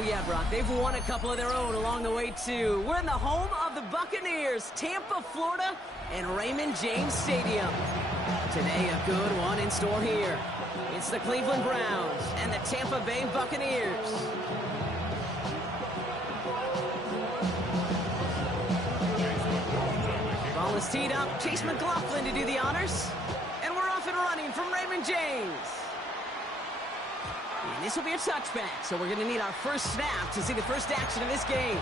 Oh, yeah, Brock. They've won a couple of their own along the way, too. We're in the home of the Buccaneers, Tampa, Florida, and Raymond James Stadium. Today, a good one in store here. It's the Cleveland Browns and the Tampa Bay Buccaneers. Ball is teed up. Chase McLaughlin to do the honors. And we're off and running from Raymond James. And this will be a touchback, so we're going to need our first snap to see the first action of this game.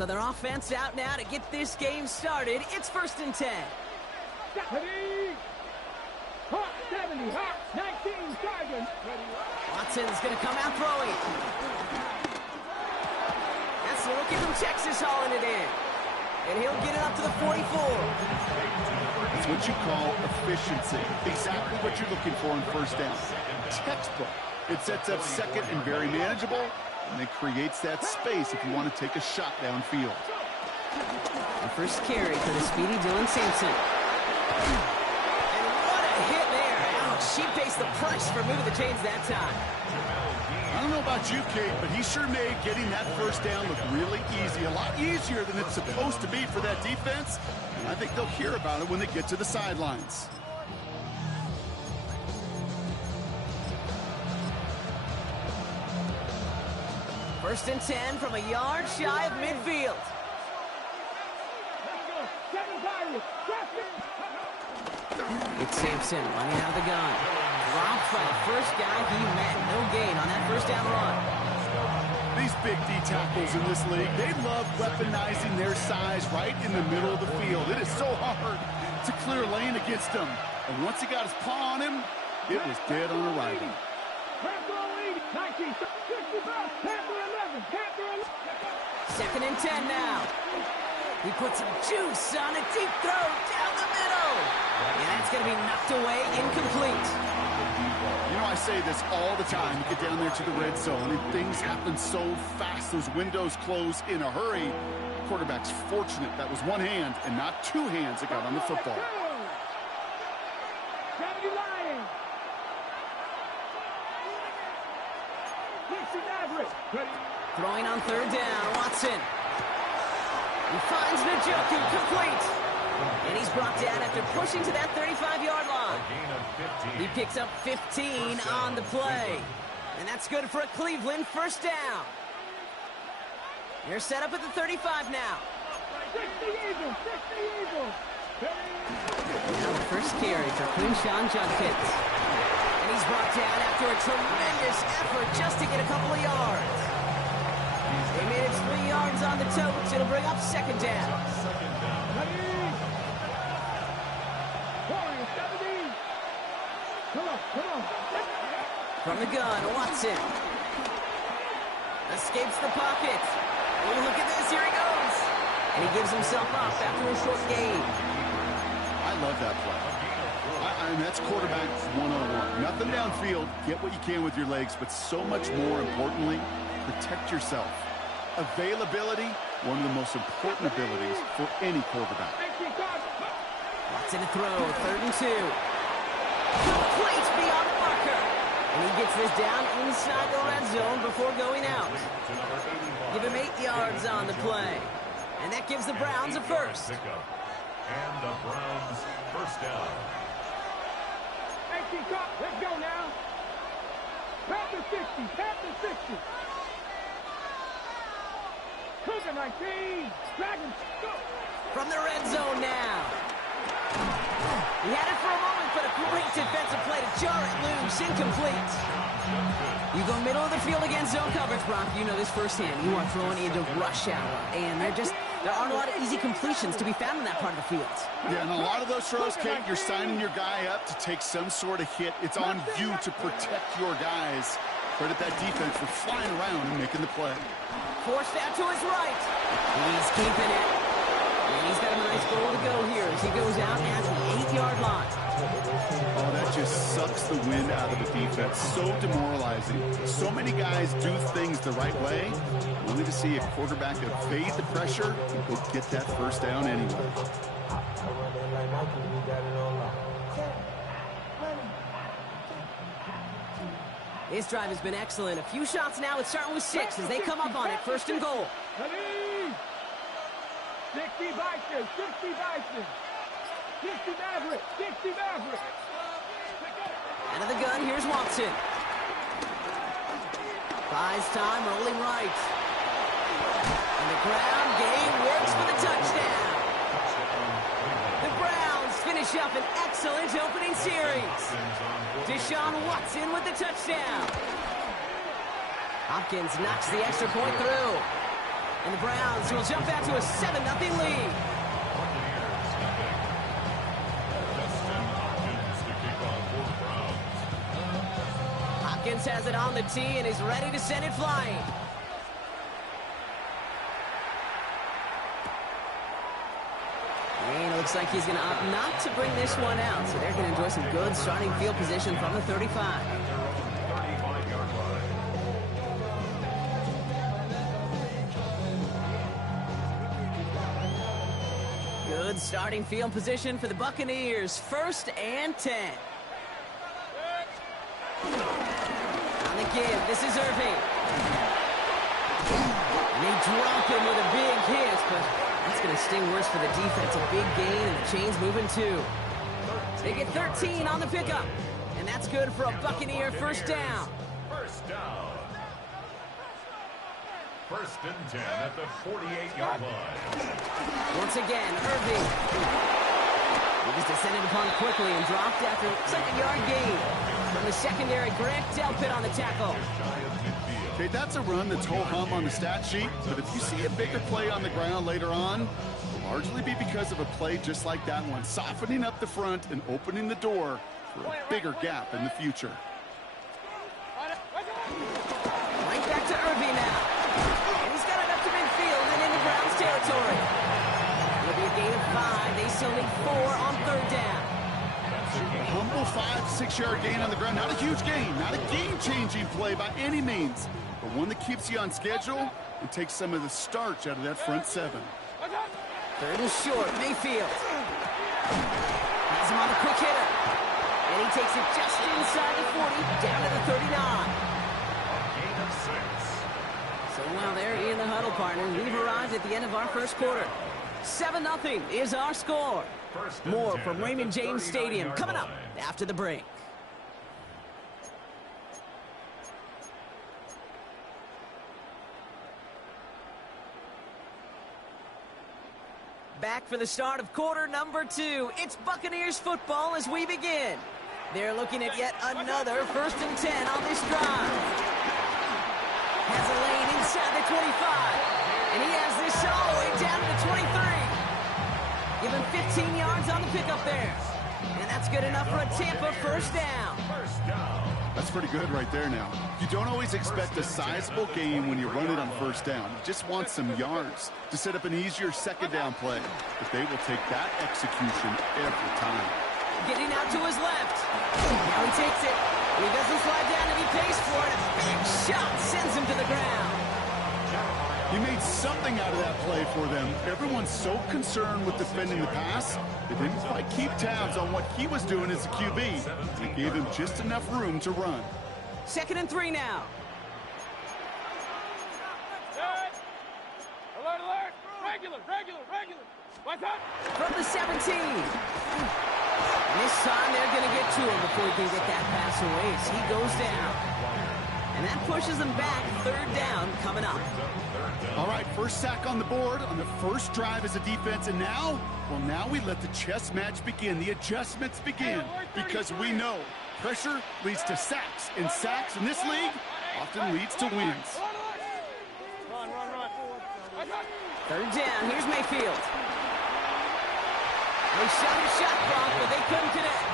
So their offense out now to get this game started. It's 1st and 10. 70, hot 70, hot 19, Sergeant. Watson's going to come out throwing. That's the rookie from Texas hauling it in. And he'll get it up to the 44. It's what you call efficiency. Exactly what you're looking for in first down. Textbook. It sets up second and very manageable. And it creates that space if you want to take a shot downfield. The first carry for the speedy Dylan Sampson. And what a hit there. Ouch, she pays the price for moving the chains that time. I don't know about you, Kate, but he sure made getting that first down look really easy. A lot easier than it's supposed to be for that defense. And I think they'll hear about it when they get to the sidelines. First and 10 from a yard shy of midfield. It's Sampson running out of the gun. Dropped by the first guy he met. No gain on that first down run. These big D tackles in this league, they love weaponizing their size right in the middle of the field. It is so hard to clear lane against them. And once he got his paw on him, it was dead on arrival. 2nd and 10 now. He puts some juice on a deep throw down the middle. And that's going to be knocked away, incomplete. You know, I say this all the time. You get down there to the red zone, and things happen so fast. Those windows close in a hurry. Quarterback's fortunate that was one hand and not two hands that got on the football. 70 Lions. 60 Mavericks. Ready. Throwing on third down, Watson. He finds Njoku complete. And he's brought down after pushing to that 35-yard line. He picks up 15 on the play. And that's good for a Cleveland first down. They're set up at the 35 now. 60 Eagles. 60 Eagles. Now the first carry for Quinshon Judkins. And he's brought down after a tremendous effort just to get a couple of yards. They made it 3 yards on the totes. It'll bring up second down. Come on. From the gun, Watson. Escapes the pocket. Oh, look at this. Here he goes. And he gives himself up after a short gain. I love that play. I mean, that's quarterback 101. Nothing downfield. Get what you can with your legs, but so much more importantly, protect yourself. Availability, one of the most important abilities for any quarterback. Watson to throw, 3rd and 2. Complete beyond the marker. And he gets this down inside the red zone before going out. Give him 8 yards on the play. And that gives the Browns a first. And the Browns first down. Let's go now. Panther 60. Cougar 19. Dragons, go. From the red zone now. He had it for a moment, but a great defensive play to jar it loose. Incomplete. You go middle of the field against zone coverage, Brock. You know this firsthand. You are throwing into rush hour. And there aren't a lot of easy completions to be found in that part of the field. Yeah, and a lot of those throws, Kate, you're signing your guy up to take some sort of hit. It's on you to protect your guys. Credit that defense for flying around and making the play. Forced out to his right. He's keeping it. And he's got a nice goal to go here as he goes out at the 8-yard line. Oh, that just sucks the wind out of the defense. So demoralizing. So many guys do things the right way, only to see a quarterback evade the pressure and go get that first down anyway. This drive has been excellent. A few shots now. It's starting with 6 as they come up on it. 1st and goal. 60 Bison. 60 Mavericks. Out of the gun, here's Watson. Buys time, rolling right. And the ground game works for the touchdown. The Browns finish up an excellent opening series. Deshaun Watson with the touchdown. Hopkins knocks the extra point through. And the Browns will jump out to a 7-0 lead. Hopkins has it on the tee and is ready to send it flying. And it looks like he's going to opt not to bring this one out. So they're going to enjoy some good starting field position from the 35. Good starting field position for the Buccaneers. 1st and 10. On the give, this is Irving. And they drop him with a big hit, but that's going to sting worse for the defense. A big gain, and the chain's moving too. They get 13 on the pickup, and that's good for a Buccaneer first down. First down. 1st and 10 at the 48-yard line. Once again, Irving. He was descended upon quickly and dropped after a 2nd-yard gain. From the secondary, Grant Delpit on the tackle. Okay, that's a run that's ho-hum on the stat sheet, but if you see a bigger play on the ground later on, it'll largely be because of a play just like that one, softening up the front and opening the door for a bigger gap in the future. Right back to Irving now. And he's got it up to midfield and into Browns territory. It'll be a gain of 5. They still need 4 on 3rd down. A humble 5-6-yard gain on the ground. Not a huge gain, not a game-changing play by any means, but one that keeps you on schedule and takes some of the starch out of that front 7. 3rd and short, Mayfield. Has him on the quick hitter. And he takes it just inside the 40, down to the 39. Gain of 6. So while they're in the huddle, partners, we've arrived at the end of our first quarter. 7-0 is our score. More from Raymond James Stadium coming up after the break. Back for the start of quarter number 2. It's Buccaneers football as we begin. They're looking at yet another 1st and 10 on this drive. Has a lane inside the 25. And he has this all the way down to the 23. Give him 15 yards on the pickup there. And that's good enough for a Tampa first down. First down. That's pretty good right there now. You don't always expect a sizable gain when you run it on first down. You just want some yards to set up an easier second down play. But they will take that execution every time. Getting out to his left. Now he takes it. He doesn't slide down and he pays for it. A big shot sends him to the ground. He made something out of that play for them. Everyone's so concerned with defending the pass, they didn't quite keep tabs on what he was doing as a QB. They gave him just enough room to run. 2nd and 3 now. Good. Alert, alert. Regular. What's up? From the 17. And this time they're going to get to him before he can get that pass away as he goes down. And that pushes them back. 3rd down coming up. All right, first sack on the board on the first drive as a defense, and now we let the chess match begin, the adjustments begin, because we know pressure leads to sacks, and sacks in this league often leads to wins. Run. 3rd down, here's Mayfield. They shot a shot clock, but they couldn't connect.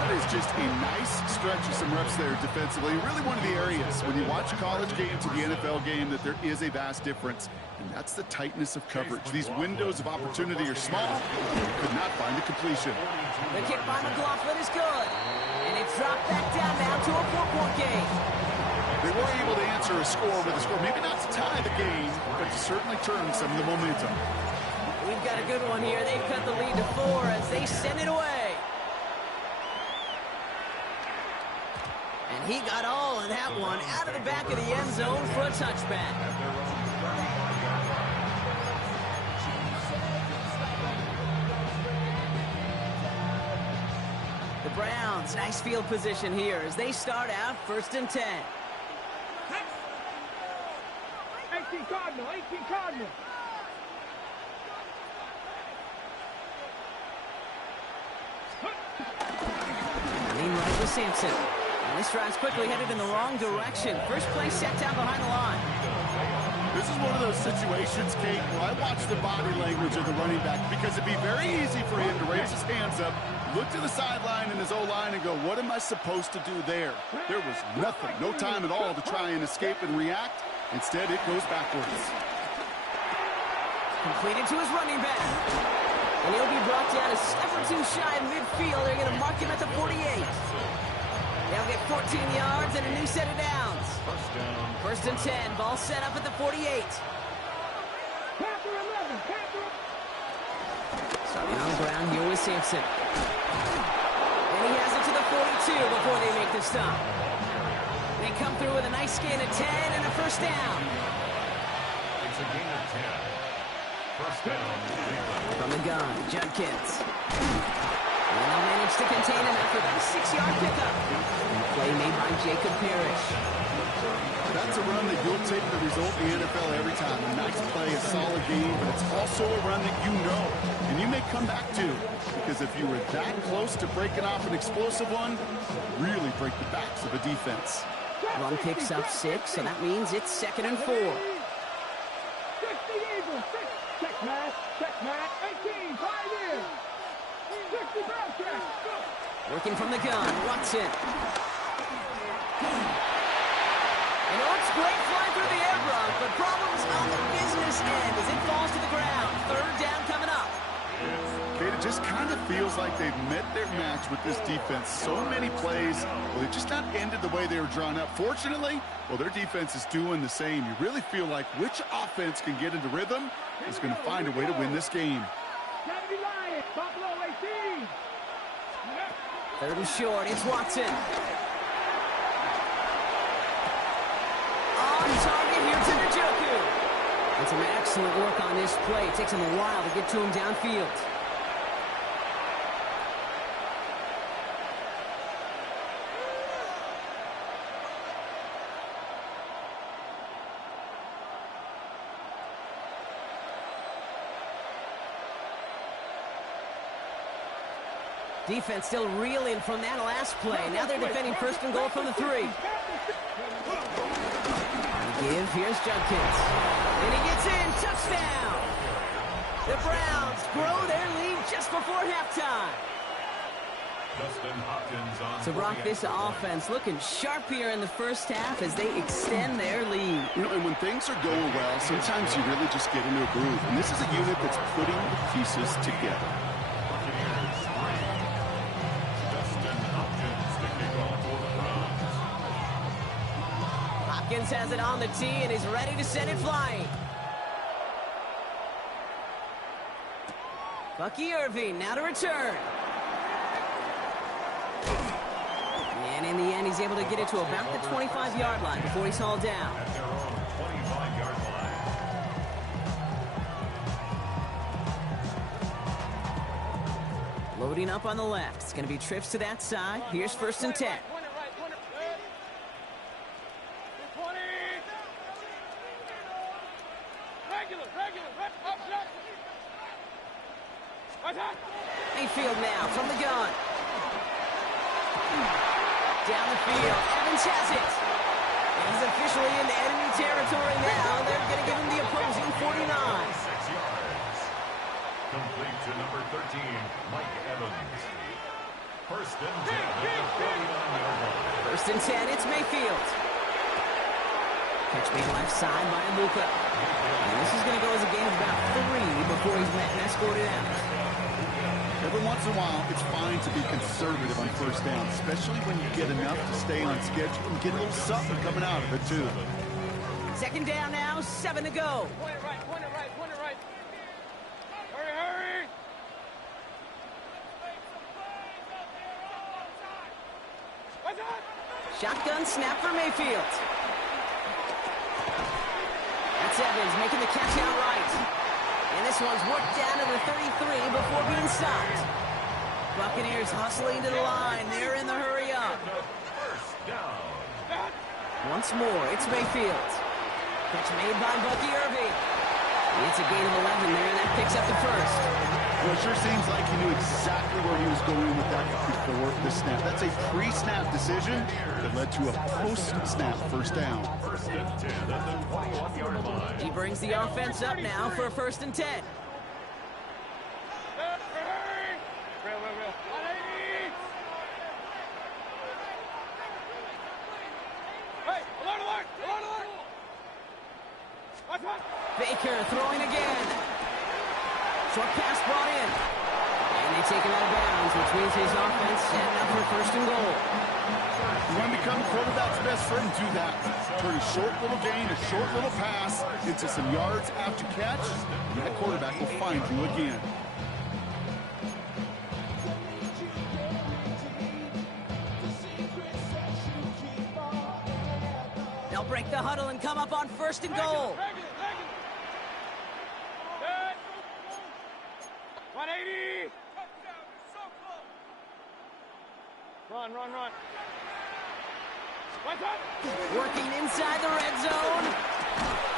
That is just a nice stretch of some reps there defensively. Really one of the areas when you watch a college game to the NFL game that there is a vast difference, and that's the tightness of coverage. These windows of opportunity are small. They could not find a completion. The kick by McLaughlin is good. And it's dropped back down now to a 4-point game. They were able to answer a score with a score. Maybe not to tie the game, but to certainly turn some of the momentum. We've got a good one here. They've cut the lead to 4 as they send it away. And he got all of that one out of the back of the end zone for a touchback. The Browns, nice field position here as they start out 1st and 10. 18 Cardinal. Lean right with Sampson. And this drive's quickly headed in the wrong direction. First play set down behind the line. This is one of those situations, Kate, where I watch the body language of the running back because it'd be very easy for him to raise his hands up, look to the sideline in his O-line and go, what am I supposed to do there? There was nothing, no time at all to try and escape and react. Instead, it goes backwards. Completed to his running back. And he'll be brought down a step or two shy of midfield. They're going to mark him at the 48. They'll get 14 yards and a new set of downs. 1st and 10. Ball set up at the 48. Starting on the ground here with Sampson. And he has it to the 42 before they make the stop. They come through with a nice gain of 10 and a first down. It's a gain of 10. First down. From the gun, Judkins. And they'll manage to contain him after that 6-yard pickup. Play made by Jacob Parrish. That's a run that you'll take the result in the NFL every time. A nice play, a solid game, but it's also a run that you know, and you may come back to, because if you were that close to breaking off an explosive one, really break the backs of a defense. Run picks up 6, so that means it's 2nd and 4. 60 Eagles. Check, Matt. 18, 5 in. 60 back check. Working from the gun, Watson. You know, it's great flying through the air, Brock, but problems on the business end as it falls to the ground. 3rd down coming up. Kate, it just kind of feels like they've met their match with this defense. So many plays, well, they've just not ended the way they were drawn up. Fortunately, well, their defense is doing the same. You really feel like which offense can get into rhythm is going to find a way to win this game. Kennedy Lions, Buffalo 18. Third and short, it's Watson. On target here to Njoku. And some excellent work on this play. It takes him a while to get to him downfield. Defense still reeling from that last play. Now they're defending first and goal from the 3. Give, here's Judkins. And he gets in, touchdown! The Browns grow their lead just before halftime. So Brock, this offense looking sharp here in the first half as they extend their lead. You know, and when things are going well, sometimes you really just get into a groove. And this is a unit that's putting the pieces together. Hopkins has it on the tee and is ready to send it flying. Bucky Irving now to return. And in the end, he's able to get it to about the 25-yard line before he's hauled down. At their own 25-yard line. Loading up on the left. It's going to be trips to that side. Here's first and 10. Mayfield now from the gun. Down the field. Evans has it. He's officially into enemy territory now. They're going to give him the opposing 49. 6 yards. Complete to number 13, Mike Evans. First and 10 at the 49-yard line. First and 10, it's Mayfield. Catch made left side by Luka. And this is going to go as a gain of about 3 before he's met and escorted out. Every once in a while, it's fine to be conservative on first down, especially when you get enough to stay on schedule and get a little something coming out of it, too. Second down now, 7 to go. Point it right, point it right, point it right. Hurry, hurry! Shotgun snap for Mayfield. That's Evans making the catch outright. And this one's worked down to the 33 before being stopped. Buccaneers hustling to the line. They're in the hurry up. First down. Once more, it's Mayfield. Catch made by Bucky Irving. It's a gain of 11 there, and that picks up the first. Well, it sure seems like he knew exactly where he was going with that before the snap. That's a pre-snap decision that led to a post-snap first down. First and 10 at the 21-yard line. He brings the offense up now for a first and 10. Baker throwing again. Short pass brought in. And they take him out of bounds, which means his offense setting up for first and goal. You want to become a quarterback's best friend, do that. Turn a short little gain, a short little pass into some yards after catch, and that quarterback will find you again. They'll break the huddle and come up on first and goal. 180! Run, run, run. Working inside the red zone.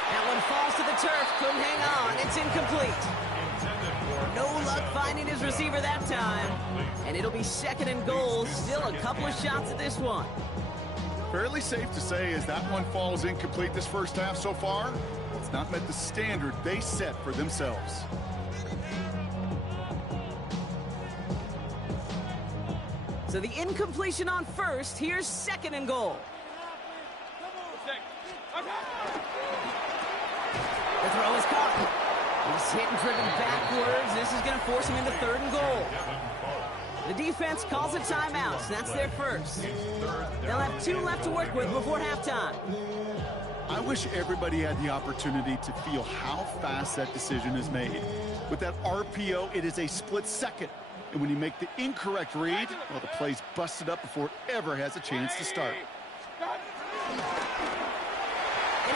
That one falls to the turf. Couldn't hang on. It's incomplete. No luck finding his receiver that time. And it'll be second and goal. Still a couple of shots at this one. Fairly safe to say as that one falls incomplete this first half so far, it's not met the standard they set for themselves. So the incompletion on first. Here's second and goal. The throw is caught. He's hit and driven backwards. This is going to force him into third and goal. The defense calls a timeout, so that's their first. They'll have 2 left to work with before halftime. I wish everybody had the opportunity to feel how fast that decision is made. With that RPO, it is a split second. And when you make the incorrect read, well, the play's busted up before it ever has a chance to start. And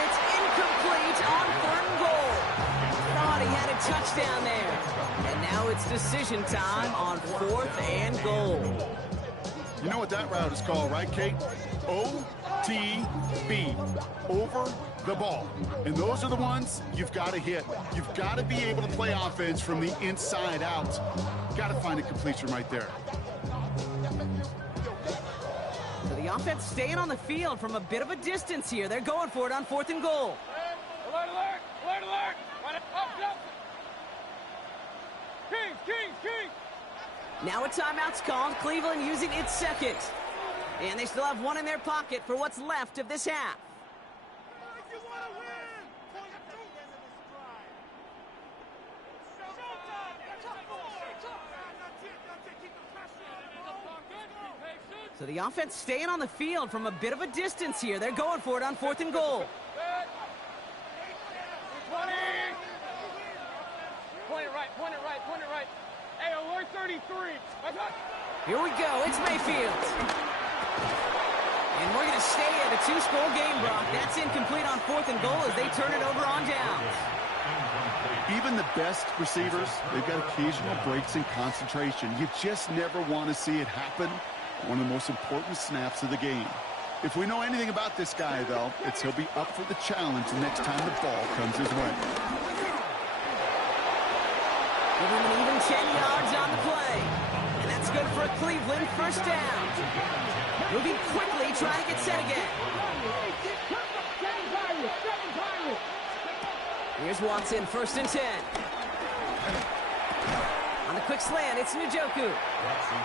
it's incomplete on 3rd and goal. Thought he had a touchdown there. And now it's decision time on 4th and goal. You know what that route is called, right, Kate? OTB, over the ball. And those are the ones you've got to hit. You've got to be able to play offense from the inside out. Got to find a completion right there. So the offense staying on the field from a bit of a distance here. They're going for it on 4th and goal. Alert, alert, alert, alert. Kings. Now a timeout's called. Cleveland using its second. And they still have one in their pocket for what's left of this half. So the offense staying on the field from a bit of a distance here. They're going for it on 4th and goal. 20. Point it right. Hey, alert 33. Here we go. It's Mayfield. And we're going to stay at a 2-score game, Brock. That's incomplete on 4th and goal as they turn it over on downs. Even the best receivers, they've got occasional breaks in concentration. You just never want to see it happen. One of the most important snaps of the game. If we know anything about this guy, though, it's he'll be up for the challenge the next time the ball comes his way. Give him an even 10 yards on the play. And that's good for a Cleveland first down. Moving quickly, trying to get set again. Here's Watson, 1st and 10. On the quick slant, it's Njoku.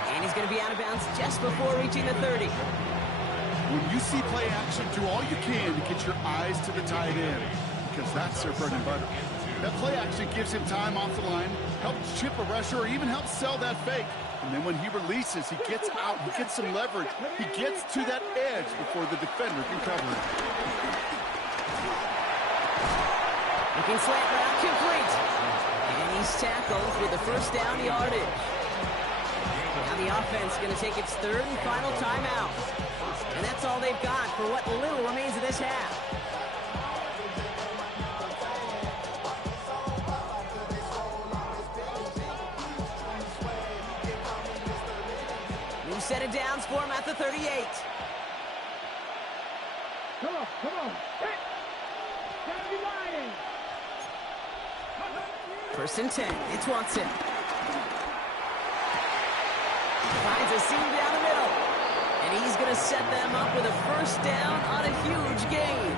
And he's going to be out of bounds just before reaching the 30. When you see play action, do all you can to get your eyes to the tight end, because that's their bread and butter. That play action gives him time off the line, helps chip a rusher, or even helps sell that fake. And then when he releases, he gets out, he gets some leverage. He gets to that edge before the defender can cover him. Looking slant route complete. And he's tackled with the first down yardage. Now the offense going to take its 3rd and final timeout. And that's all they've got for what little remains of this half. New set of downs for him at the 38. Come on. Hey. Gotta be lying. 1st and 10. It's Watson. Finds a seam down the middle. And he's going to set them up with a first down on a huge gain.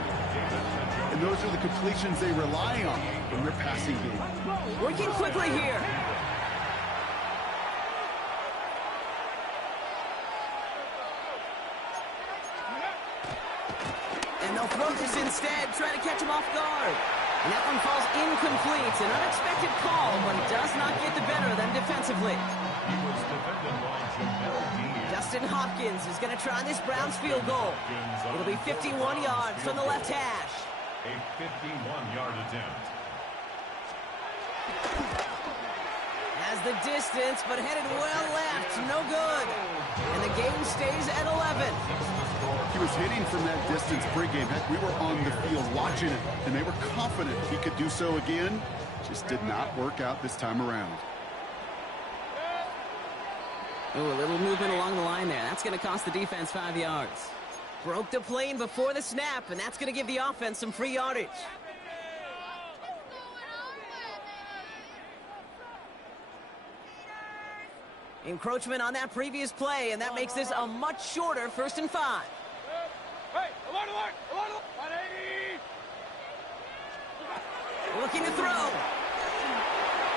And those are the completions they rely on in their passing game. Working quickly here. And they'll throw this instead, try to catch him off guard. And that one falls incomplete. An unexpected call, but he does not get the better of them defensively. He was defended by Jamel Dean. Justin Hopkins is going to try this Browns field goal. It'll be 51 yards from the left hash. A 51-yard attempt. Has the distance, but headed well left. No good. And the game stays at 11. He was hitting from that distance pregame. Heck, we were on the field watching it, and they were confident he could do so again. Just did not work out this time around. Oh, a little movement along the line there. That's going to cost the defense 5 yards. Broke the plane before the snap, and that's going to give the offense some free yardage. Encroachment on that previous play, and that makes this a much shorter 1st and 5. Hey, alert, alert, alert, 180. Looking to throw.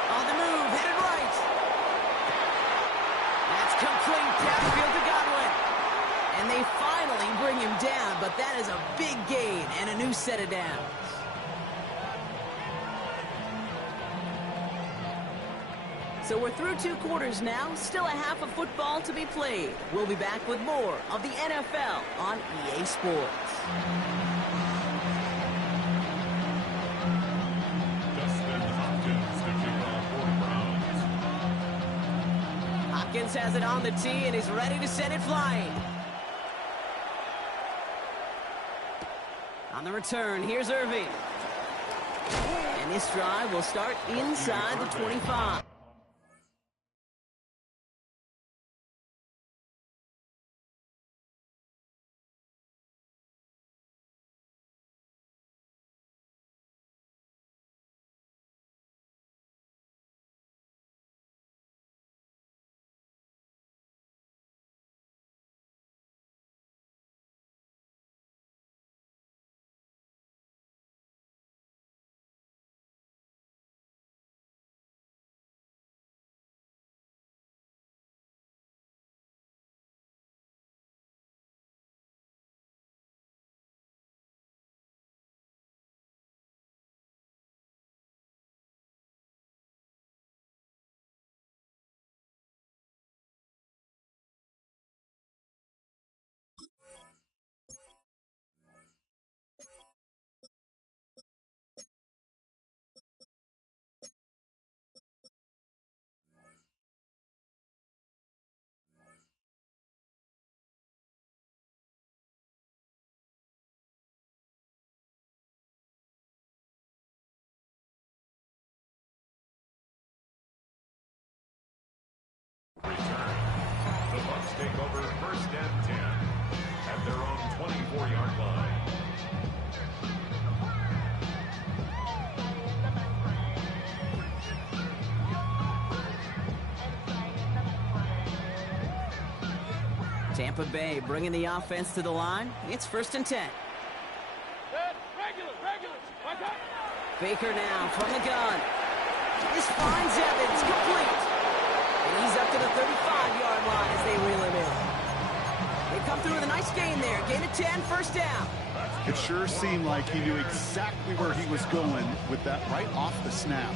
On the move, headed right. That's complete downfield to Godwin. And they finally bring him down, but that is a big gain and a new set of downs. So we're through 2 quarters now, still a half of football to be played. We'll be back with more of the NFL on EA Sports. Evans has it on the tee, and he's ready to send it flying. On the return, here's Irving. And this drive will start inside the 25. Return. The Bucs take over first and 10 at their own 24-yard line. Tampa Bay bringing the offense to the line. It's first and 10. Regular. Baker now from the gun. This finds Evans, complete. And he's up to the 35-yard line as they reel him in. They come through with a nice gain there. Gain of 10, first down. It sure seemed like he knew exactly where he was going with that right off the snap.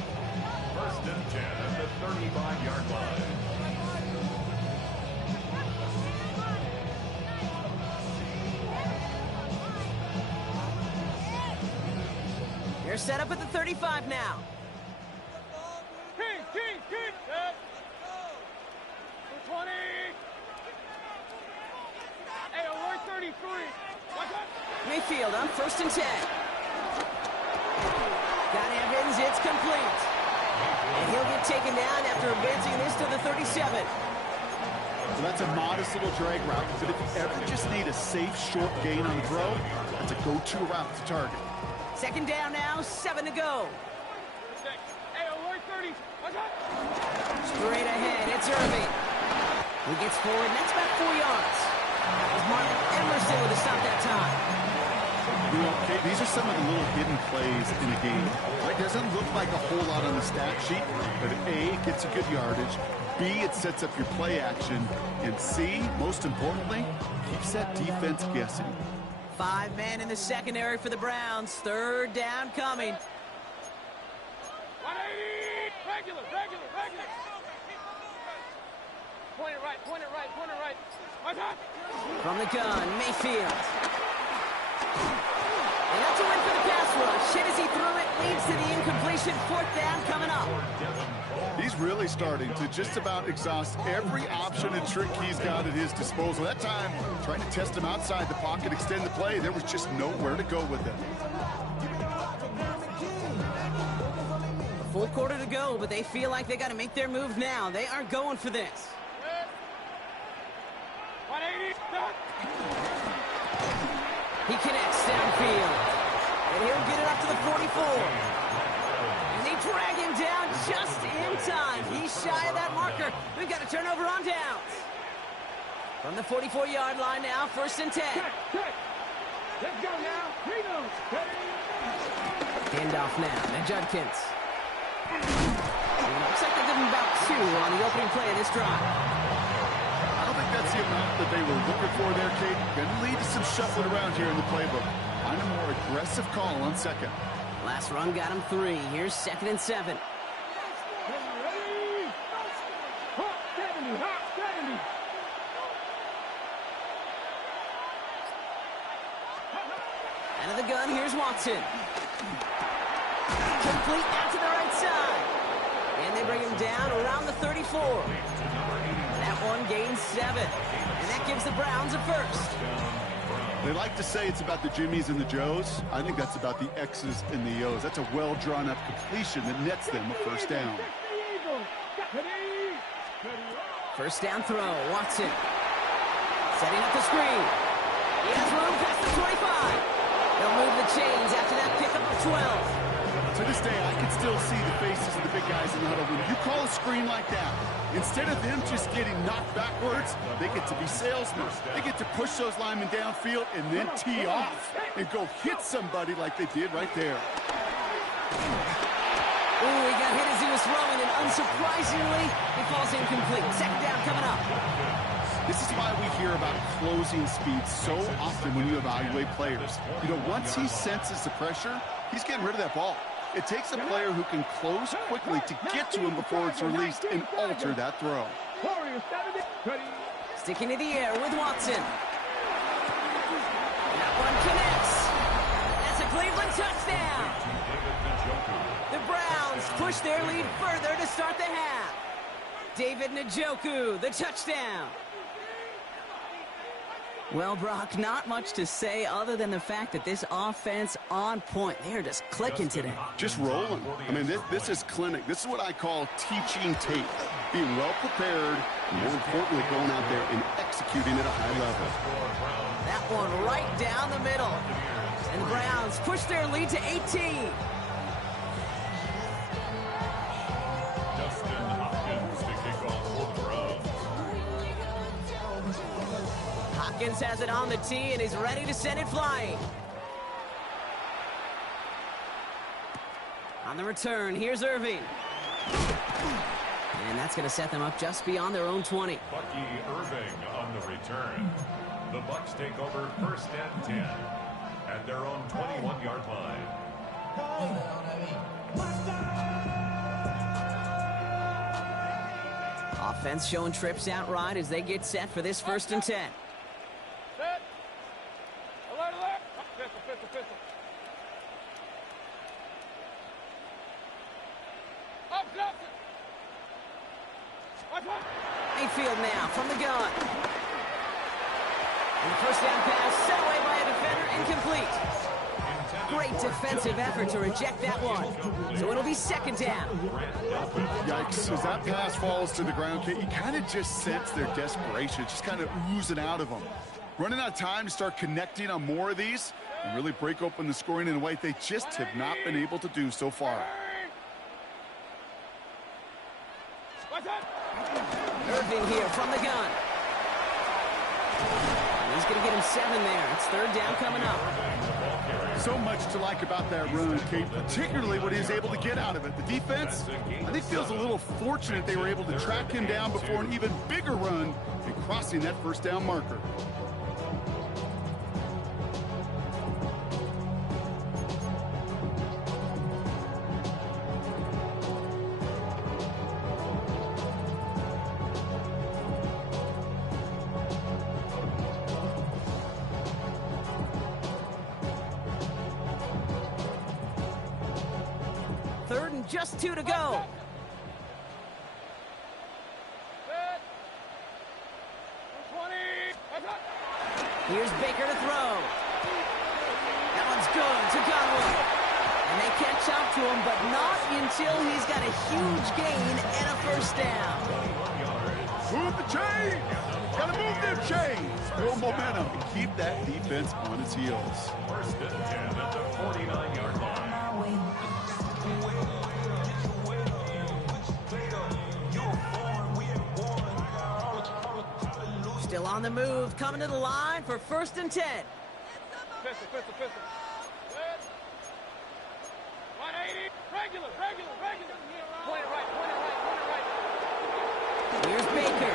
First and 10 at the 35-yard line. They're set up at the 35 now. King. 20. Hey, alert 33. Mayfield on first and 10. Got Evans, it's complete. And he'll get taken down after advancing this to the 37. So that's a modest little drag route, but if you ever just need a safe, short gain on the throw, that's a go-to route to target. Second down now, 7 to go. Hey, alert 30. Straight ahead, it's Irving. He gets forward, and that's about 4 yards. That was Martin Emerson with a stop that time. You know, okay, these are some of the little hidden plays in a game. Right, doesn't look like a whole lot on the stat sheet, but A, it gets a good yardage. B, it sets up your play action. And C, most importantly, keeps that defense guessing. 5 men in the secondary for the Browns. Third down coming. 180. Regular. Point it right. From the gun, Mayfield. And that's a win for the pass rush. Hit as he threw it, leads to the incompletion. Fourth down coming up. He's really starting to just about exhaust every option and trick he's got at his disposal. That time, trying to test him outside the pocket, extend the play, there was just nowhere to go with it. A full quarter to go, but they feel like they got to make their move now. They are going for this. 180. He connects downfield. And he'll get it up to the 44. And they drag him down just in time. He's shy of that marker. We've got a turnover on downs. From the 44-yard line now, first and 10. Check. Let's go now. Handoff now to Judkins. Looks like they're giving about 2 on the opening play of this drive. I don't think that's the amount that they were looking for there, Kate. Going to lead to some shuffling around here in the playbook. Find a more aggressive call on second. Last run got him 3. Here's second and 7. Out of the gun, here's Watson. Complete out to the right side. And they bring him down around the 34. That one gains 7. And that gives the Browns a first. They like to say it's about the Jimmies and the Joes. I think that's about the X's and the O's. That's a well-drawn-up completion that nets them a first down. First down throw, Watson. Setting up the screen. He has room past the 25. They'll move the chains after that pickup of 12. To this day, I can still see the faces of the big guys in the huddle. When you call a screen like that, instead of them just getting knocked backwards, they get to be salesmen. They get to push those linemen downfield and then tee off and go hit somebody like they did right there. Ooh, he got hit as he was throwing, and unsurprisingly, he falls incomplete. Second down coming up. This is why we hear about closing speed so often when you evaluate players. You know, once he senses the pressure, he's getting rid of that ball. It takes a player who can close quickly to get to him before it's released and alter that throw. Sticking to the air with Watson. That one connects. That's a Cleveland touchdown. The Browns push their lead further to start the half. David Njoku, the touchdown. Well, Brock, not much to say other than the fact that this offense on point. They're just clicking today. Just rolling. I mean, this is clinic. This is what I call teaching tape. Being well prepared, and more importantly, going out there and executing at a high level. That one right down the middle. And the Browns push their lead to 18. Hopkins has it on the tee and is ready to send it flying. On the return, here's Irving. And that's going to set them up just beyond their own 20. Bucky Irving on the return. The Bucs take over first and 10 at their own 21-yard line. Offense showing trips outright as they get set for this first and 10. Mayfield now from the gun. And the first down pass set away by a defender, incomplete. Great defensive effort to reject that one. So it'll be second down. Yikes, as that pass falls to the ground, you kind of just sense their desperation, just kind of oozing out of them. Running out of time to start connecting on more of these and really break open the scoring in a way they just have not been able to do so far. Irving here from the gun. And he's going to get him 7 there. It's third down coming up. So much to like about that run, Kate, particularly what he was able to get out of it. The defense, I think, feels a little fortunate they were able to track him down before an even bigger run and crossing that first down marker. Third and just 2 to go. Here's Baker to throw. That one's good to Godwin. And they catch up to him, but not until he's got a huge gain and a first down. Move the chains! Gotta move them chains! Build momentum and keep that defense on its heels. First and 10 at the 49-yard line. Still on the move, coming to the line for first and 10. Pistol. 180. Regular. Point it right. Here's Baker.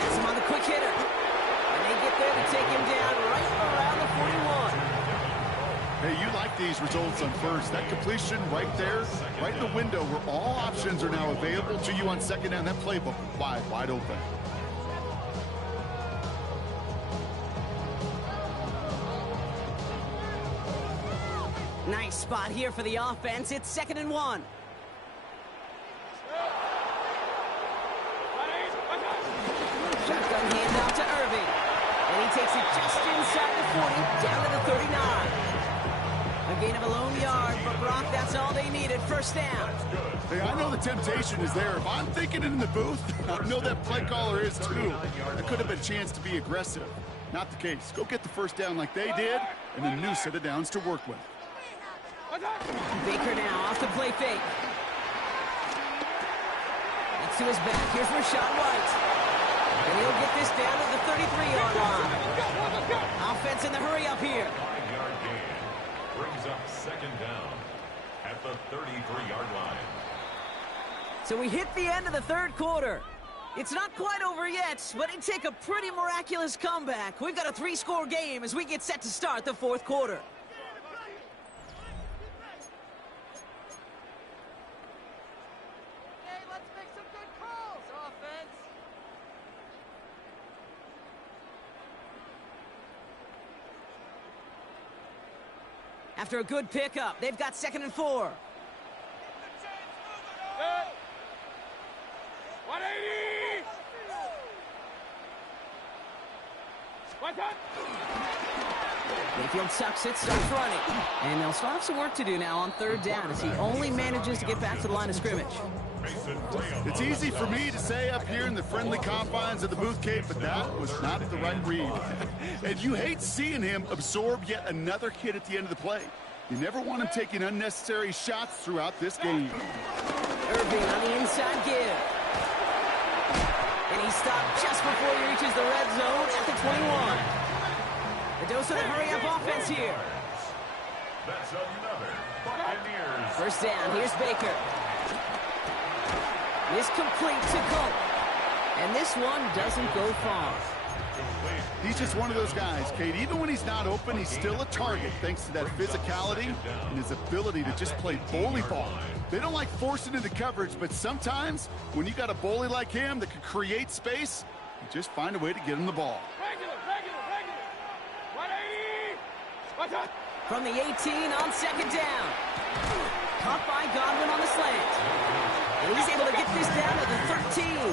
Has him on the quick hitter. And they get there to take him down right around the 41. Hey, you like these results on first. That completion right there, right in the window where all options are now available to you on second down. That playbook wide open. Nice spot here for the offense. It's 2nd and 1. inside the 40, down to the 39. A gain of a lone yard, but Brock, that's all they needed. First down. Hey, I know the temptation is there. If I'm thinking it in the booth, I know that play caller is too. That could have been a chance to be aggressive. Not the case. Go get the first down like they did, and a new set of downs to work with. Baker now off the play fake. It's to his back. Here's Rachaad White. And he'll get this down to the 33-yard line. Offense in the hurry up here. 5-yard gain brings up second down at the 33-yard line. So we hit the end of the third quarter. It's not quite over yet, but it'd take a pretty miraculous comeback. We've got a 3-score game as we get set to start the fourth quarter. After a good pickup, they've got 2nd and 4. 180! Mayfield sucks it, starts running. And they'll still have some work to do now on third down as he only manages to get back to the line of scrimmage. It's easy for me to say up here in the friendly confines of the booth cave, but that was not the right read. And you hate seeing him absorb yet another hit at the end of the play. You never want him taking unnecessary shots throughout this game. Irving on the inside give. And he stopped just before he reaches the red zone at the 21. A dose of the hurry-up offense here. That's another Buccaneers. First down, here's Baker. Is complete to Colt. And this one doesn't go far. He's just one of those guys, Kate. Even when he's not open, he's still a target thanks to that physicality and his ability to just play bully ball. They don't like forcing into coverage, but sometimes when you got a bully like him that can create space, you just find a way to get him the ball. 180! From the 18 on 2nd down. Caught by Godwin on the slant. And he's able to get this down to the 13.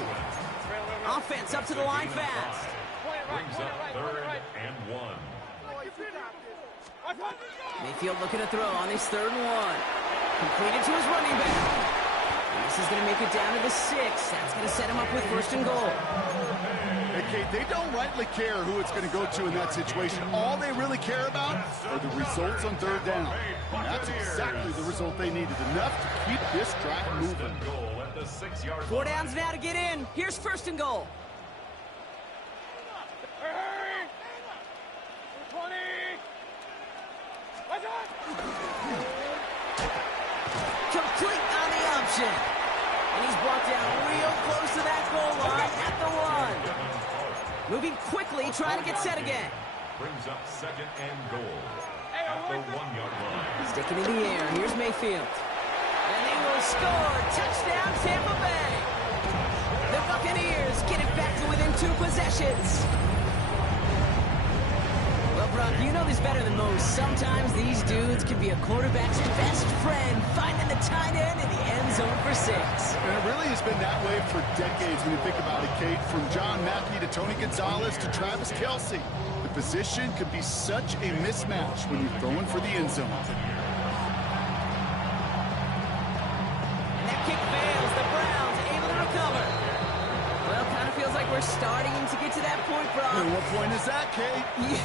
Offense up to the line fast. Brings up 3rd and 1. Mayfield looking to throw on his 3rd and 1. Completed to his running back. And this is going to make it down to the 6. That's going to set him up with 1st and goal. Hey, Kate, they don't rightly care who it's going to go to in that situation. All they really care about are the results on 3rd down. And that's exactly the result they needed. Enough to keep this drive moving. 4 downs now to get in. Here's 1st and goal. Complete on the option. And he's brought down real close to that goal line at the 1. Moving quickly, trying to get set again. Brings up 2nd and goal at the 1-yard line. Sticking in the air. Here's Mayfield. And they will score. Touchdown, Tampa Bay. The Buccaneers get it back to within 2 possessions. Well, Brock, you know this better than most. Sometimes these dudes can be a quarterback's best friend, finding the tight end in the end zone for 6. And it really has been that way for decades when you think about it, Kate. From John Mackey to Tony Gonzalez to Travis Kelce. The position could be such a mismatch when you're throwing for the end zone. And that kick fails. The Browns able to recover. Well, kind of feels like we're starting to get to that point, Brock. And what point is that, Kate? You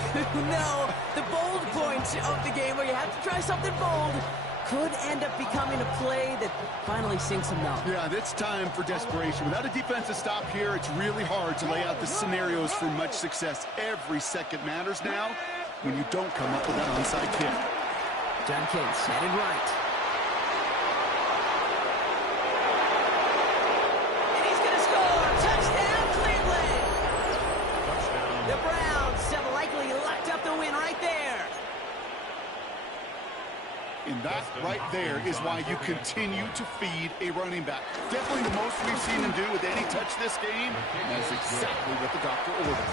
know, the bold point of the game where you have to try something bold could end up becoming a play that finally sinks them down. Yeah, it's time for desperation. Without a defensive stop here, it's really hard to lay out the scenarios for much success. Every second matters now when you don't come up with that onside kick. Jenkins headed right. And he's going to score! Touchdown, Cleveland! Touchdown. The Browns have likely locked up the win right there. And that right there is why you continue to feed a running back. Definitely the most we've seen him do with any touch this game. And that's exactly what the doctor ordered.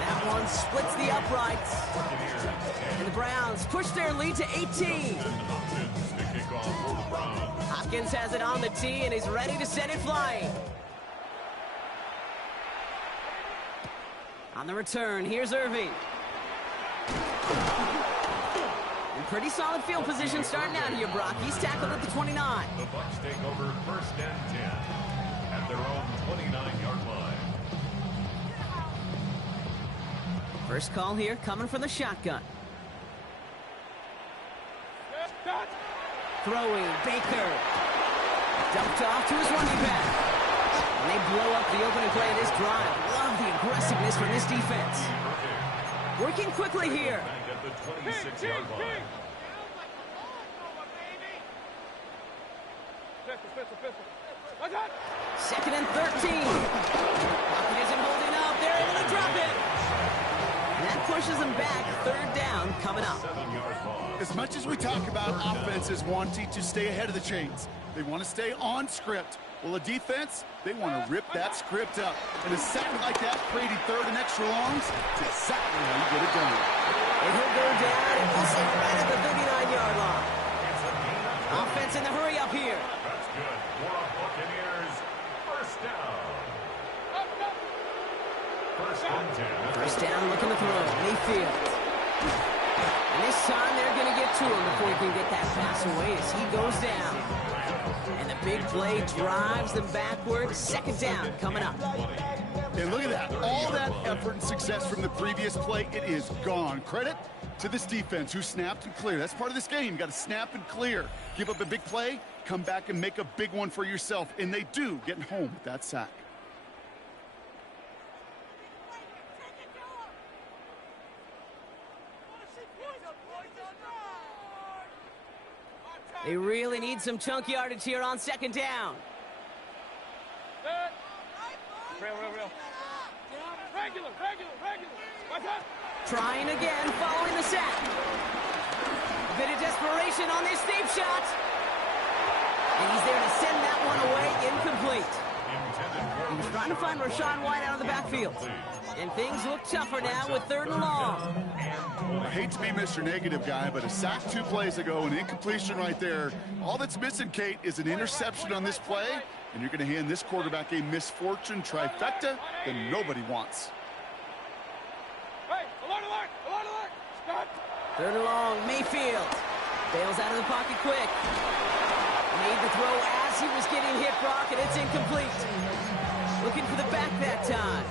That one splits the uprights. And the Browns push their lead to 18. Hopkins has it on the tee and is ready to send it flying. On the return, here's Irving. In pretty solid field position starting out here, Brock. He's tackled at the 29. The Bucs take over 1st and 10 at their own 29-yard line. First call here coming from the shotgun. Throwing, Baker. Dumped off to his running back. And they blow up the opening play of this drive. Love the aggressiveness from this defense. Working quickly here. Back at the 26-yard line. Second and 13. Pocket isn't holding up. They're able to drop it. And that pushes them back. 3rd down coming up. 7-yard loss. As much as we talk about offenses wanting to stay ahead of the chains, they want to stay on script. Well, a defense, they want to rip that script up. And a sack like that, creating 3rd and extra longs, is exactly how you get it done. And he'll go down and we'll say right at the 39-yard line. Offense in the hurry up here. That's good. For our Buccaneers, 1st down. 1st and 10. First down, looking to throw. Mayfield. And this time they're going to get to him before he can get that pass away as he goes down. And the big play drives them backwards. 2nd down coming up. And look at that. All that effort and success from the previous play, it is gone. Credit to this defense who snapped and cleared. That's part of this game. You got to snap and clear. Give up a big play, come back and make a big one for yourself. And they do, getting home with that sack. They really need some chunk yardage here on 2nd down. Regular. Trying again, following the sack. A bit of desperation on this deep shot. And he's there to send that one away, incomplete. He was trying to find Rashawn White out of the backfield. And things look tougher now with 3rd and long. I hate to be Mr. Negative guy, but a sack 2 plays ago, an incompletion right there. All that's missing, Kate, is an interception on this play, and you're going to hand this quarterback a misfortune trifecta that nobody wants. Hey, alert! Stop! 3rd and long, Mayfield. Bails out of the pocket quick. Made the throw as he was getting hit, Brock, and it's incomplete. Looking for the back that time.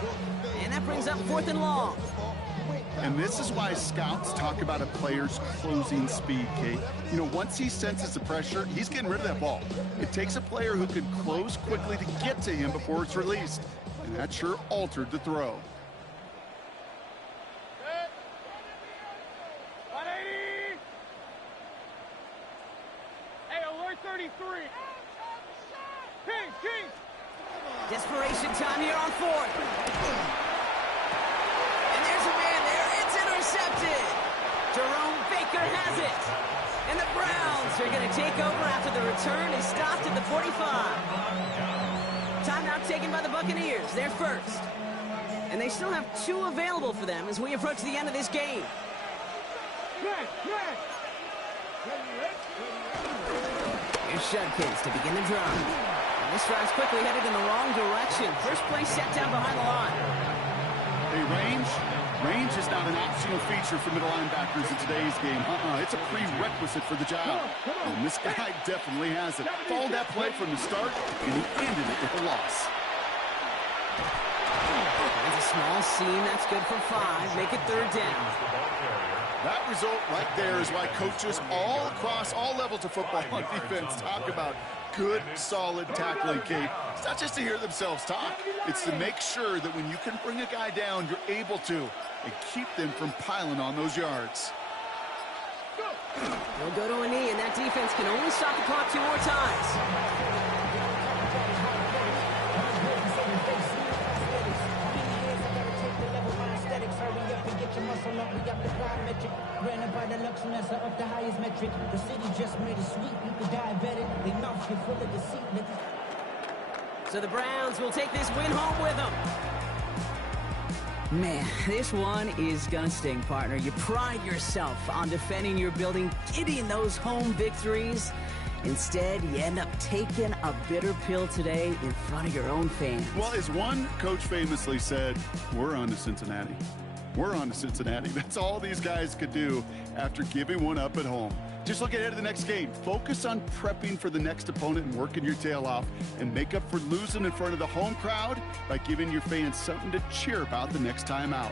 And that brings up 4th and long. And this is why scouts talk about a player's closing speed, Kate. You know, once he senses the pressure, he's getting rid of that ball. It takes a player who can close quickly to get to him before it's released. And that sure altered the throw. 180! Hey, alert 33! King! Desperation time here on 4th. And there's a man there. It's intercepted. Jerome Baker has it. And the Browns are going to take over after the return is stopped at the 45. Timeout taken by the Buccaneers. They're first. And they still have 2 available for them as we approach the end of this game. Here's Shudkins to begin the drive. And this drive's quickly headed in the wrong direction. First play set down behind the line. Hey, range is not an optional feature for middle linebackers in today's game. It's a prerequisite for the job. And this guy definitely has it. Followed that play from the start, and he ended it with a loss. There's a small seam. That's good for 5. Make it 3rd down. That result right there is why coaches all across all levels of football on defense talk about good, solid tackling, Kate. It's not just to hear themselves talk. It's to make sure that when you can bring a guy down, you're able to, and keep them from piling on those yards. They'll go to a knee, and that defense can only stop the clock 2 more times. Up the highest metric. The city just made it sweet. People diabetic. They mouth you full of deceit. So the Browns will take this win home with them. Man, this one is gonna sting, partner. You pride yourself on defending your building, getting those home victories. Instead, you end up taking a bitter pill today in front of your own fans. Well, as one coach famously said, we're on to Cincinnati. We're on to Cincinnati. That's all these guys could do after giving one up at home. Just look ahead to the next game. Focus on prepping for the next opponent and working your tail off, and make up for losing in front of the home crowd by giving your fans something to cheer about the next time out.